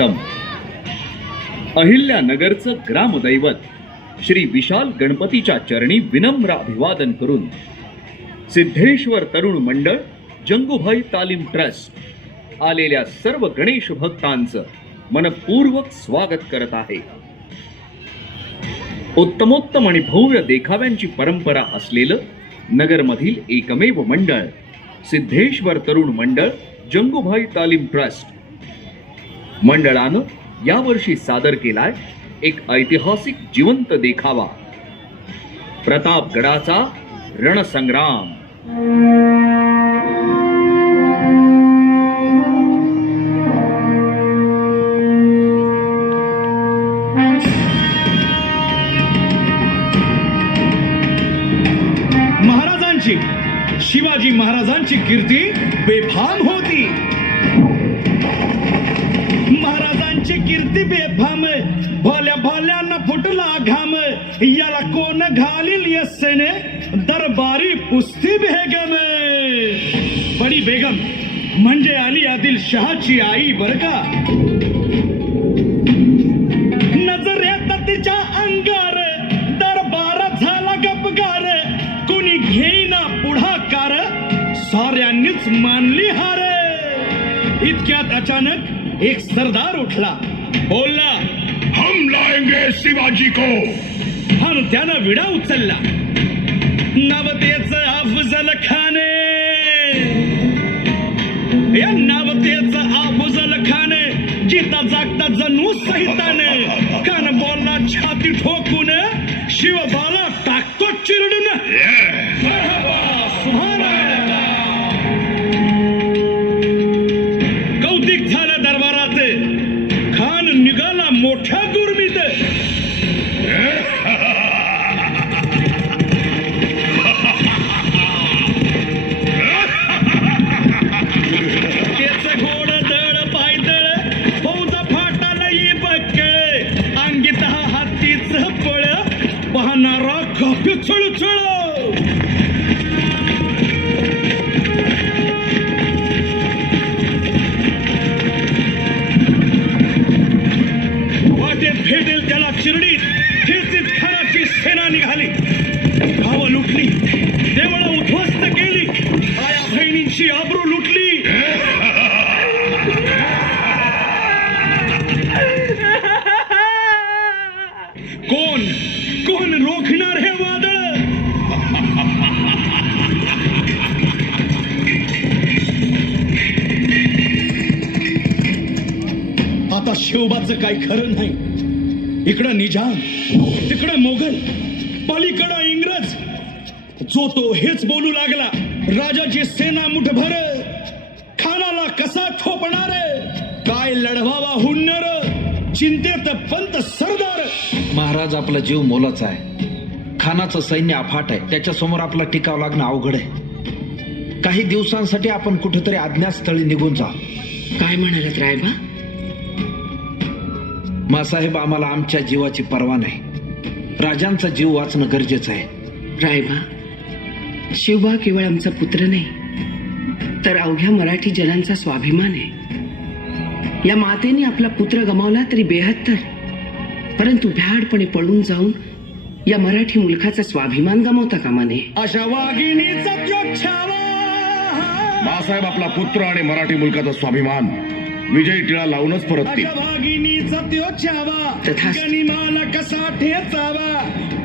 अहिल्या अहिल्यानगरचं ग्रामदैवत श्री विशाल गणपतीच्या चरणी विनम्र अभिवादन करून सिद्धेश्वर तरुण मंडळ जंगूभाई तालीम ट्रस्ट आलेल्या सर्व गणेश भक्तांचं मनपूर्वक स्वागत करत आहे. उत्तमोत्तम आणि भव्य देखाव्यांची परंपरा असलेलं नगरमधील एकमेव मंडळ सिद्धेश्वर तरुण मंडळ जंगूभाई तालीम ट्रस्ट मंडळानं यावर्षी सादर केलाय एक ऐतिहासिक जिवंत देखावा. प्रतापगडाचा रणसंग्राम. महाराजांची शिवाजी महाराजांची कीर्ती बेफाम होती. बेफाम भोल्या भोल्यांना फुटला घाम। याला कोण घालील यस्सेने दरबारी पुस्ती बेगम। बडी बेगम म्हणजे अली आदिल शहाची आई बर का? नजर येत तिच्या अंगार दरबार झाला गपगार। कुणी घेईना पुढाकार साऱ्यांनीच मानली हार। इतक्यात अचानक एक सरदार उठला। बोलला हम लाएंगे शिवाजी को. आणि त्यानं विडा उचलला. नवतेच अफजल खाने. या नवतेच अफजल खाने जिता जागता जणू सहिताने कान बोलला छाती ठोकून शिवबाला टाकतो चिरडून. कौतिक झालं दरबारात Kopya çölü çölü! काही खरं नाही. इकडं निजाम तिकडं मोगल पलीकडं इंग्रज. जो तो हेच बोलू लागला राजाची सेना मुठभर खानाला कसा ठोपणार? काय लढवावा हुन्नर? चिंतेत पंत सरदार. महाराज आपला जीव मोलाचा आहे. खानाचं सैन्य अफाट आहे. त्याच्यासमोर आपला टिकाव लागणं अवघड आहे. काही दिवसांसाठी आपण कुठेतरी अज्ञातस्थळी निघून जा काय म्हणालात रायबा? मासाहेब आम्हाला आमच्या जीवाची पर्वा नाही. राजांचा जीव वाचणं गरजेचं आहे. रायबा शिवबा केवळ आमचा पुत्र नाही तर अवघ्या मराठी जनांचा स्वाभिमान आहे. या मातेने आपला पुत्र गमावला तरी बेहत्तर. परंतु भ्याडपणे पळून जाऊन या मराठी मुलखाचा स्वाभिमान गमावता कामा नये. अशा वाघिणीचा बाळासाहेब आपला पुत्र आणि मराठी मुलकाचा स्वाभिमान. विजय टिळा लावूनच परततील कसा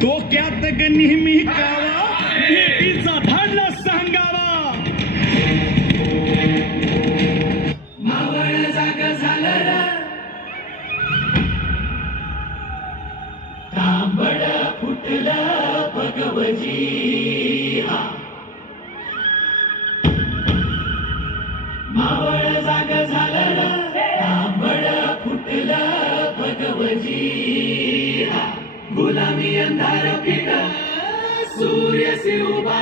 तो क्यात नेहमी कावा भेटीचा धाडला सांगावा. फुटला भगवजी गुलामी अंधार पिट सूर्य से उभा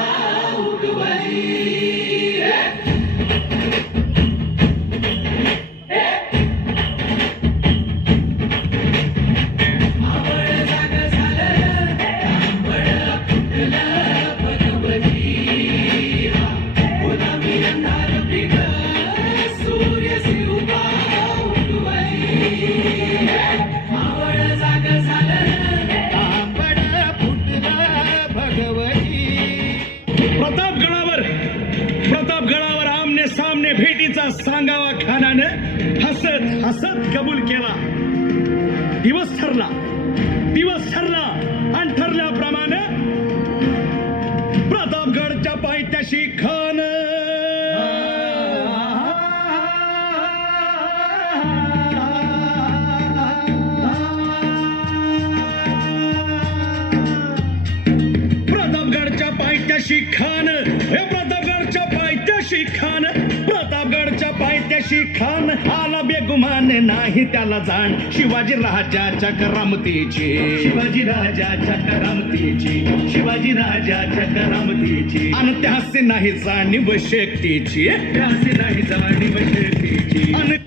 सांगावा खानाने हसत कबूल केला. दिवस ठरला. दिवस ठरला आणि ठरल्याप्रमाणे प्रतापगडच्या पायथ्याशी खान. प्रतापगडच्या पायथ्याशी खान. बेगुमान नाही त्याला जाण. शिवाजी राजाच्या करामतीची. शिवाजी राजाच्या करामतीची. शिवाजी राजाच्या करामतीची. आणि त्यासे नाही जाणीव शेकटीची त्यासे नाही जाणीव आणि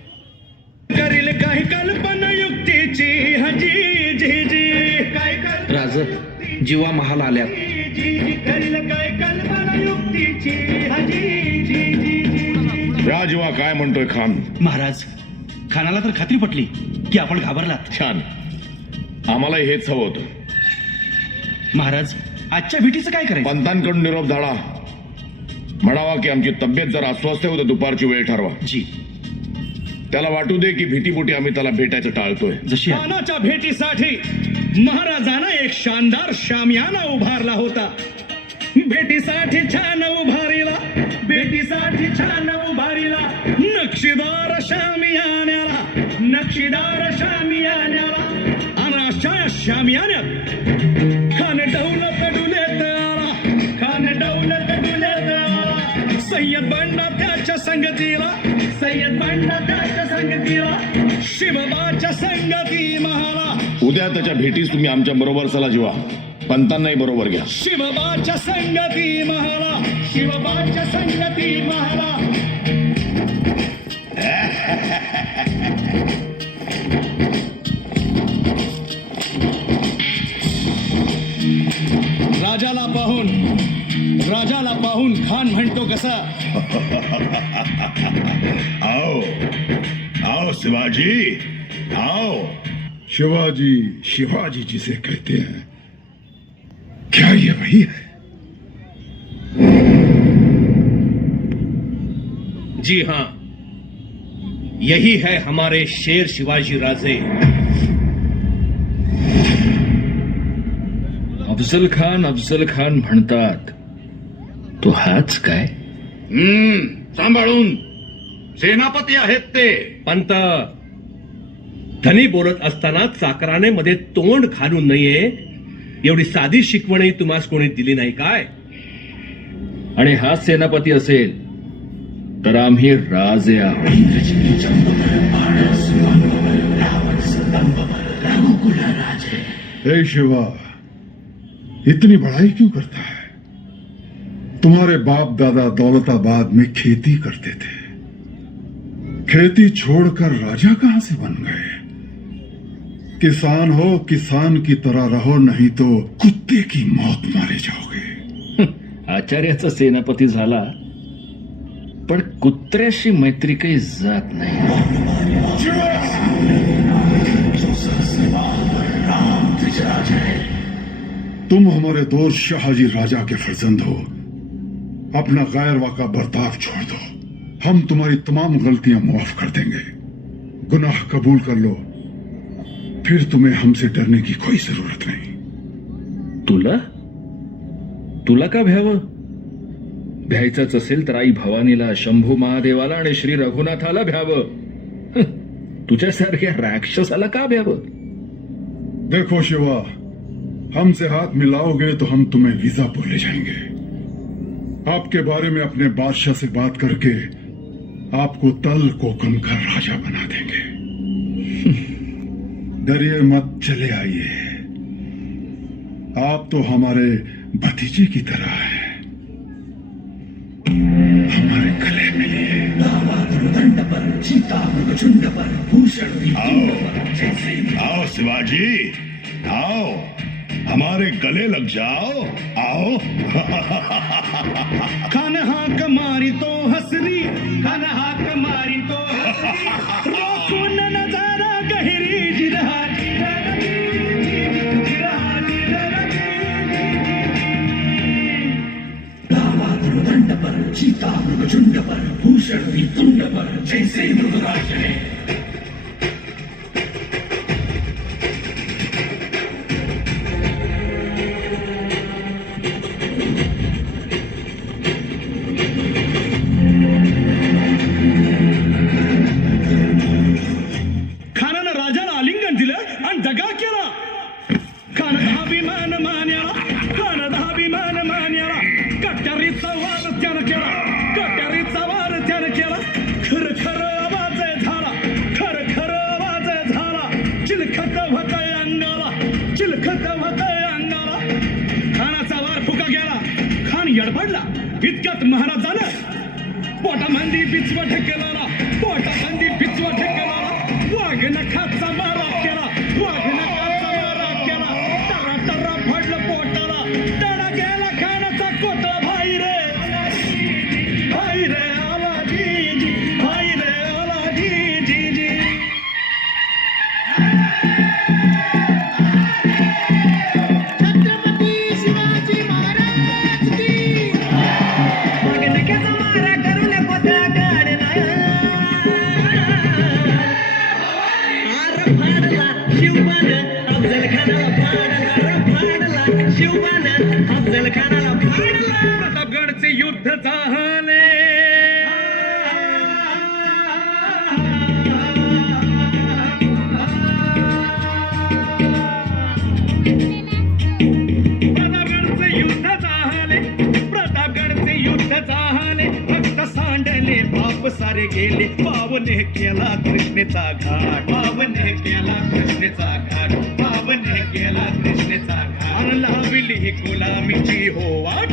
करील काही कल्पना युक्तीची. हजी जी जी. काय राज जीवा महाल जी करील काय कल्पना युक्तीची. हजी जी जी जी. राजवा काय म्हणतोय खान? महाराज खानाला तर खात्री पटली की आपण घाबरलात. छान. आम्हाला हेच हवं होतं. महाराज आजच्या भेटीचं काय करायचं? पंतांकडून निरोप धाडा. म्हणावा की आमची तब्येत जर अस्वस्थ आहे तर दुपारची वेळ ठरवा. जी. त्याला वाटू दे की भीतीपोटी आम्ही त्याला भेटायचं टाळतोय. जशी खानाच्या भेटीसाठी महाराजांना एक शानदार शामियाना उभारला होता. भेटीसाठी छान उभारीला. भेटीसाठी छान उभारीला. नक्षीदार शामियान्याला नक्षीदार शामियान्याला अशा शामियान्यात खान डौलत डुलेत आला खान डौलत डुलेत आला सय्यद बंडा त्याच्या संगतीला सय्यद बंडा त्याच्या संगतीला शिवबाच्या संगती महाला. उद्या त्याच्या भेटीस तुम्ही आमच्या बरोबर चला जीवा. पंतांनाही बरोबर घ्या. शिवबाच्या संगती महाला शिवबाच्या संगती महाला. पाहून। राजाला पाहून खान म्हणतो कसा? आओ आओ शिवाजी आओ। शिवाजी शिवाजी जिसे कहते हैं क्या ये वही है? जी हाँ यही है हमारे शेर शिवाजी राजे। अफजल खान अफजल खान म्हणतात. तो हाच काय? हम्म सांभाळून. सेनापती आहेत ते. पंत धनी बोलत असताना चाकराने मध्ये तोंड घालू नये एवढी साधी शिकवणही तुम्हाला कोणी दिली नाही काय? आणि हा सेनापती असेल तर आम्ही राजे आहोत. हे शिवा इतनी बड़ाई क्यों करता है? तुम्हारे बाप दादा दौलताबाद में खेती करते थे। खेती छोड़कर राजा कहाँ से बन गए? किसान हो किसान की तरह रहो नहीं तो कुत्ते की मौत मारे जाओगे। आचार्य आचार्याचा सेनापती झाला। पण कुत्र्याशी मैत्री काही जात नाही। तुम हमारे दोस्त शाहजी राजा के फर्जंद हो। अपना गैर वाका बर्ताव छोड़ दो। हम तुम्हारी तमाम गलतियां माफ कर देंगे। गुनाह कबूल कर लो। फिर तुम्हें हमसे डरने की कोई जरूरत नहीं। तुला? तुला का भ्यावं? भ्यायचंच असेल तर आई भवानीला शंभू महादेवाला आणि श्री रघुनाथाला भ्यावं. तुझ्यासारख्या राक्षसाला का भ्यावं? देखो शिवा हमसे हाथ मिलाओगे तो हम तुम्हें वीजापुर ले जाएँगे। आपके बारे में अपने बादशाह से बात करके आपको तल को कम कर राजा बना देंगे। डरिए मत, चले आइए। आप तो हमारे भतीजे की तरह है। हमारे गले मिलिए। आओ आओ शिवाजी, आओ। हमारे गले लग जाओ। आओ। खान हाक तो हसरी तो हसरी खान हाक नज़ारा गहरी पर, चीता मृग झुंड पर, भूषण भी तुंड पर, जैसे मृगराज ने अभिमान मान्याला कानदा अभिमान मान्याला कट्यारीचा वाद त्यानं केला कट्यारीचा वाद त्यानं केला. खर खर आवाज झाला खर खर आवाज झाला. चिलखत वकळ अंगाला चिलखत वकळ अंगाला. खानाचा वार फुका गेला खान यडबडला. इतक्यात महाराजानं पोटामंदी पिचवट केला सिद्ध झाले प्रतापगडचे युद्ध झाले प्रतापगडचे युद्ध झाले भक्त सांडले पाप सारे गेले. पावने केला कृष्णेचा घाट. पावने केला कृष्णेचा घाट. पावने केला कृष्णेचा घाट. लावली गुलामीची होवा